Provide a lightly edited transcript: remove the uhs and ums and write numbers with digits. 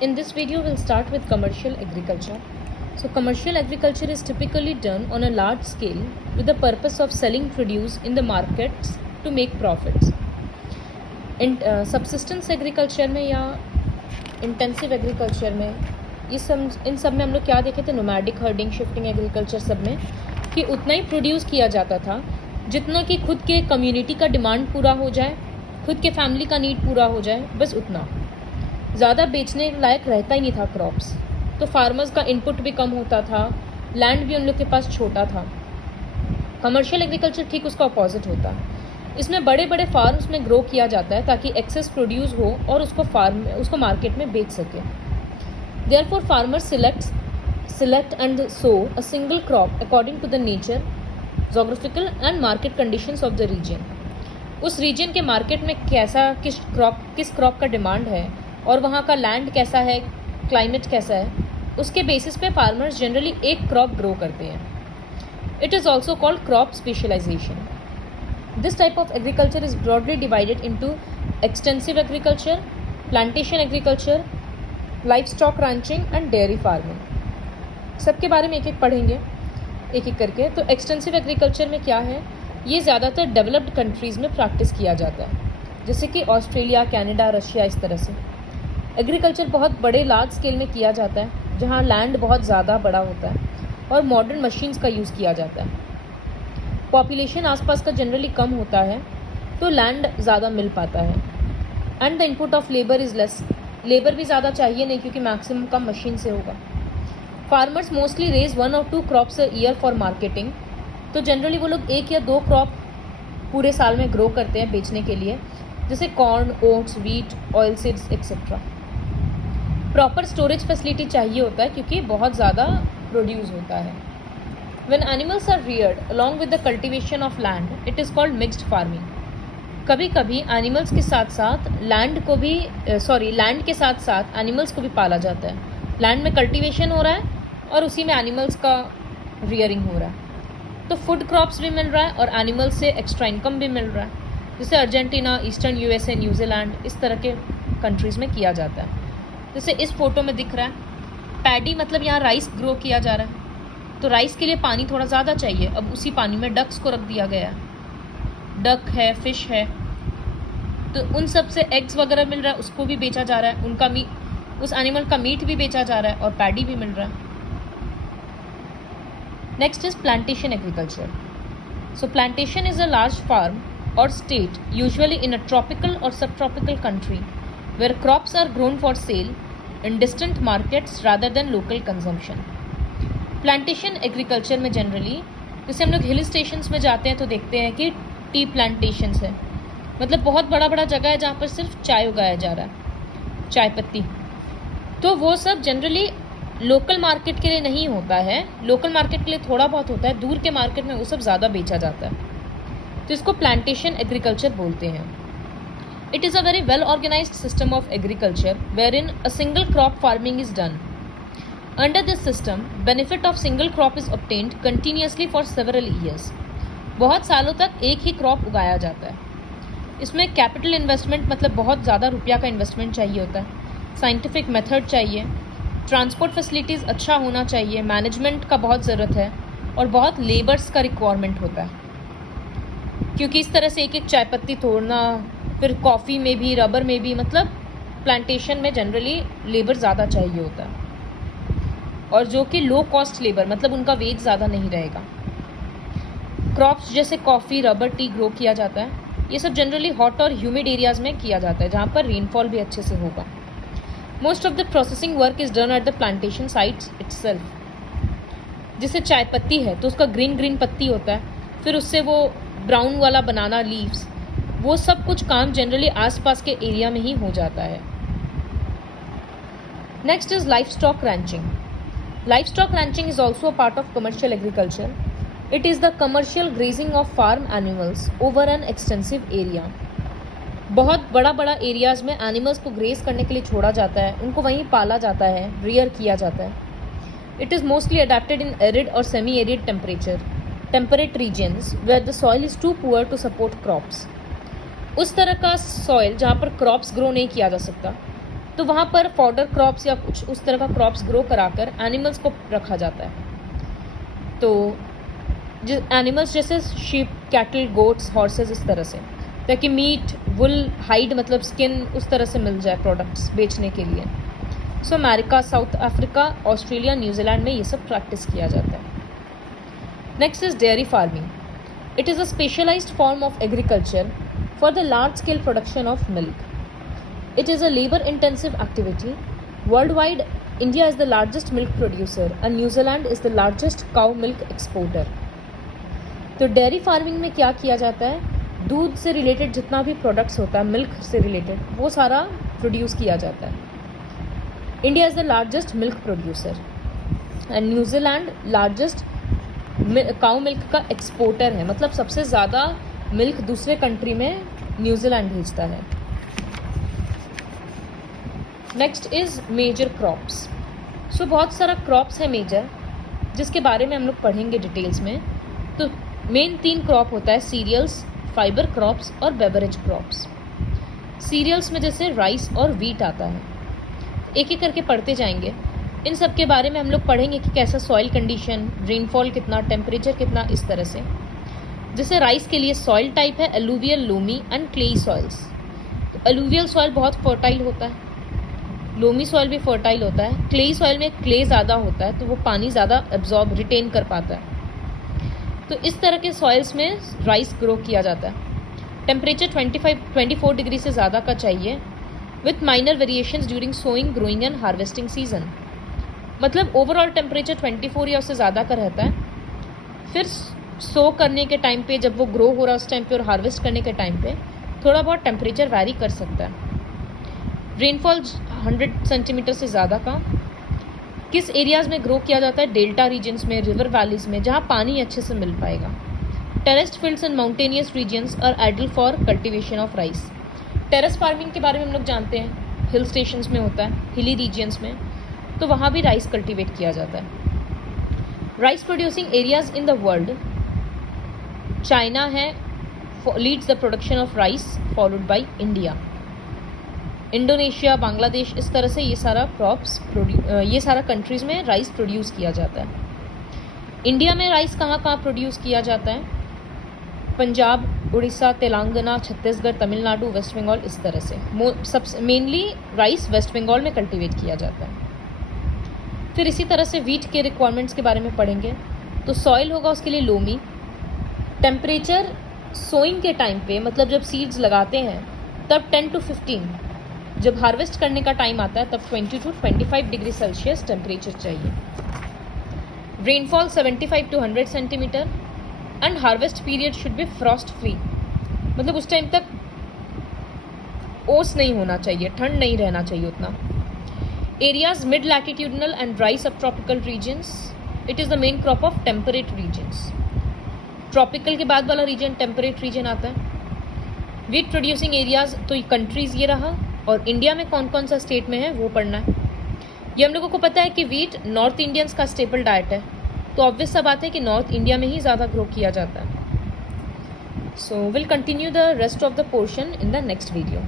In this video, we'll start with commercial agriculture. So, commercial agriculture is typically done on a large scale with the purpose of selling produce in the markets to make profits. In subsistence agriculture में या intensive agriculture में इन सब में हम लोग क्या देखे थे, नोमैडिक हर्डिंग शिफ्टिंग एग्रीकल्चर सब में, कि उतना ही प्रोड्यूस किया जाता था जितना कि खुद के कम्युनिटी का डिमांड पूरा हो जाए, खुद के फैमिली का नीड पूरा हो जाए, बस उतना। ज़्यादा बेचने लायक रहता ही नहीं था क्रॉप्स, तो फार्मर्स का इनपुट भी कम होता था, लैंड भी उन लोग के पास छोटा था। कमर्शियल एग्रीकल्चर ठीक उसका अपोजिट होता है। इसमें बड़े बड़े फार्म्स में ग्रो किया जाता है ताकि एक्सेस प्रोड्यूस हो और उसको मार्केट में बेच सके। Therefore farmers select and sow a single crop according to the nature, geographical and market conditions of the region. उस रीजन के मार्केट में किस क्रॉप का डिमांड है और वहाँ का लैंड कैसा है, क्लाइमेट कैसा है, उसके बेसिस पे फार्मर्स जनरली एक क्रॉप ग्रो करते हैं। It is also called crop specialisation. This type of agriculture is broadly divided into extensive agriculture, plantation agriculture, life stock ranching and dairy farming. सबके बारे में एक एक पढ़ेंगे एक एक करके। तो एक्सटेंसिव एग्रीकल्चर में क्या है, ये ज़्यादातर डेवलप्ड कंट्रीज़ में प्रैक्टिस किया जाता है, जैसे कि ऑस्ट्रेलिया, कनाडा, रशिया, इस तरह से। एग्रीकल्चर बहुत बड़े लार्ज स्केल में किया जाता है, जहाँ लैंड बहुत ज़्यादा बड़ा होता है और मॉडर्न मशीन्स का यूज़ किया जाता है। पॉपुलेशन आसपास का जनरली कम होता है, तो लैंड ज़्यादा मिल पाता है। And the input of labour is less. Labour भी ज़्यादा चाहिए नहीं, क्योंकि मैक्सिमम कम मशीन से होगा। Farmers mostly raise 1 or 2 crops a year for marketing. तो जनरली वो लोग 1 या 2 क्रॉप पूरे साल में ग्रो करते हैं बेचने के लिए, जैसे corn, oats, wheat, oil seeds etcetera. Proper storage facility चाहिए होता है, क्योंकि बहुत ज़्यादा प्रोड्यूस होता है। When animals are reared along with the cultivation of land, it is called mixed farming. कभी कभी एनिमल्स के साथ साथ लैंड के साथ साथ एनिमल्स को भी पाला जाता है। लैंड में कल्टिवेशन हो रहा है और उसी में एनिमल्स का रियरिंग हो रहा है, तो फूड क्रॉप्स भी मिल रहा है और एनिमल्स से एक्स्ट्रा इनकम भी मिल रहा है। जैसे अर्जेंटीना, ईस्टर्न यूएसए, न्यूजीलैंड, इस तरह के कंट्रीज़ में किया जाता है। जैसे इस फोटो में दिख रहा है, पैडी मतलब यहाँ राइस ग्रो किया जा रहा है, तो राइस के लिए पानी थोड़ा ज़्यादा चाहिए। अब उसी पानी में डक्स को रख दिया गया है, डक है, फिश है, तो उन सब से एग्स वगैरह मिल रहा है, उसको भी बेचा जा रहा है, उस एनिमल का मीट भी बेचा जा रहा है और पैडी भी मिल रहा है। Next is plantation agriculture. So plantation is a large farm or state, usually in a tropical or subtropical country, where crops are grown for sale in distant markets rather than local consumption. Plantation agriculture में generally, जैसे हम लोग hill stations में जाते हैं तो देखते हैं कि टी प्लांटेशंस है, मतलब बहुत बड़ा बड़ा जगह है जहाँ पर सिर्फ चाय उगाया जा रहा है, चाय पत्ती। तो वो सब जनरली लोकल मार्केट के लिए नहीं होता है, लोकल मार्केट के लिए थोड़ा बहुत होता है, दूर के मार्केट में वो सब ज़्यादा बेचा जाता है, तो इसको प्लांटेशन एग्रीकल्चर बोलते हैं। It is a very well organised system of agriculture where in a single crop farming is done. Under this system benefit of single crop is obtained continuously for several years. बहुत सालों तक एक ही crop उगाया जाता है। इसमें capital investment मतलब बहुत ज़्यादा रुपया का इन्वेस्टमेंट चाहिए होता है, साइंटिफिक मेथड चाहिए, ट्रांसपोर्ट फैसिलिटीज़ अच्छा होना चाहिए, मैनेजमेंट का बहुत ज़रूरत है और बहुत लेबर्स का रिक्वायरमेंट होता है, क्योंकि इस तरह से एक एक चाय पत्ती तोड़ना, फिर कॉफ़ी में भी, रबर में भी, मतलब प्लांटेशन में जनरली लेबर ज़्यादा चाहिए होता है, और जो कि लो कॉस्ट लेबर, मतलब उनका वेज ज़्यादा नहीं रहेगा। क्रॉप्स जैसे कॉफ़ी, रबर, टी ग्रो किया जाता है। ये सब जनरली हॉट और ह्यूमिड एरियाज़ में किया जाता है, जहाँ पर रेनफॉल भी अच्छे से होगा। Most of the processing work is done at the plantation sites itself. जैसे चाय पत्ती है तो उसका ग्रीन पत्ती होता है, फिर उससे वो ब्राउन वाला बनाना लीव्स, वो सब कुछ काम जनरली आसपास के एरिया में ही हो जाता है। Next is life stock ranching. Life stock ranching is also a part of commercial agriculture. It is the commercial grazing of farm animals over an extensive area. बहुत बड़ा बड़ा एरियाज़ में एनिमल्स को ग्रेज करने के लिए छोड़ा जाता है, उनको वहीं पाला जाता है, रियर किया जाता है। It is mostly adapted in arid और semi arid temperate regions where the soil is too poor to support crops. उस तरह का सॉइल जहाँ पर क्रॉप्स ग्रो नहीं किया जा सकता, तो वहाँ पर फॉडर क्रॉप्स या कुछ उस तरह का क्रॉप्स ग्रो कराकर एनिमल्स को रखा जाता है। तो एनिमल्स जैसे शीप, कैटल, गोट्स, हॉर्सेस, इस तरह से, ताकि मीट, वुल, हाइड मतलब स्किन उस तरह से मिल जाए प्रोडक्ट्स बेचने के लिए। So America, South Africa, Australia, New Zealand में ये सब प्रैक्टिस किया जाता है। Next is dairy farming. It is a specialised form of agriculture for the large-scale production of milk. It is a labor-intensive activity. Worldwide, India is the largest milk producer and New Zealand is the largest cow milk exporter. तो dairy farming में क्या किया जाता है, दूध से related जितना भी प्रोडक्ट्स होता है, मिल्क से रिलेटेड, वो सारा प्रोड्यूस किया जाता है। India is the largest milk producer and New Zealand largest cow milk का एक्सपोर्टर है, मतलब सबसे ज़्यादा मिल्क दूसरे कंट्री में न्यूजीलैंड भेजता है। Next is major crops. So बहुत सारा क्रॉप्स है मेजर, जिसके बारे में हम लोग पढ़ेंगे डिटेल्स में। तो मेन 3 क्रॉप होता है, सीरियल्स, फाइबर क्रॉप्स और बेवरेज क्रॉप्स। सीरियल्स में जैसे राइस और वीट आता है। एक एक करके पढ़ते जाएंगे। इन सब के बारे में हम लोग पढ़ेंगे कि कैसा सॉइल कंडीशन, रेनफॉल कितना, टेम्परेचर कितना, इस तरह से। जैसे राइस के लिए सॉइल टाइप है alluvial, loamy and clayey soils. तो एलुवियल सॉइल बहुत फर्टाइल होता है, लोमी सॉइल भी फर्टाइल होता है, क्लेई सॉइल में क्ले ज़्यादा होता है तो वो पानी ज़्यादा एब्जॉर्ब, रिटेन कर पाता है। तो इस तरह के सॉइल्स में राइस ग्रो किया जाता है। टेम्परेचर 24 डिग्री से ज़्यादा का चाहिए, with minor variations during sowing, growing and harvesting season. मतलब ओवरऑल टेम्परेचर 24 या उससे ज़्यादा का रहता है। फिर सो करने के टाइम पे, जब वो ग्रो हो रहा है उस टाइम पे, और हार्वेस्ट करने के टाइम पे थोड़ा बहुत टेम्परेचर वैरी कर सकता है। रेनफॉल 100 सेंटीमीटर से ज़्यादा का। किस एरियाज़ में ग्रो किया जाता है, डेल्टा रीजन्स में, रिवर वैलीज़ में, जहाँ पानी अच्छे से मिल पाएगा। Terraced fields and mountainous regions are ideal for cultivation of rice. Terrace farming के बारे में हम लोग जानते हैं, हिल स्टेशंस में होता है, हिली रीजन्स में, तो वहाँ भी राइस कल्टिवेट किया जाता है। Rice producing areas in the world, China है leads the production of rice, followed by India. Indonesia, Bangladesh, इस तरह से ये सारा कंट्रीज़ में राइस प्रोड्यूस किया जाता है। इंडिया में राइस कहाँ कहाँ प्रोड्यूस किया जाता है, पंजाब, उड़ीसा, तेलंगाना, छत्तीसगढ़, तमिलनाडु, वेस्ट बंगाल, इस तरह से। सबसे मेनली राइस वेस्ट बंगाल में कल्टिवेट किया जाता है। फिर इसी तरह से वीट के रिक्वायरमेंट्स के बारे में पढ़ेंगे। तो सॉइल होगा उसके लिए लोमी। टेम्परेचर सोइंग के टाइम पे, मतलब जब सीड्स लगाते हैं तब 10 to 15, जब हार्वेस्ट करने का टाइम आता है तब 20 to 25 डिग्री सेल्सियस टेम्परेचर चाहिए। Rainfall 75 to 100 centimetre and harvest period should be Frost free, मतलब उस टाइम तक ओस नहीं होना चाहिए, ठंड नहीं रहना चाहिए उतना। Areas mid latitudinal and dry sub tropical regions. It is the main crop of temperate regions. Tropical के बाद वाला रीजन टेम्परेट रीजन आता है। वीट प्रोड्यूसिंग एरियाज, तो कंट्रीज़ ये रहा, और इंडिया में कौन कौन सा स्टेट में है वो पढ़ना है। ये हम लोगों को पता है कि वीट नॉर्थ इंडियंस का स्टेपल डाइट है, तो ऑब्वियस सा बात है कि नॉर्थ इंडिया में ही ज़्यादा ग्रो किया जाता है। So will continue the rest of the portion in the next video.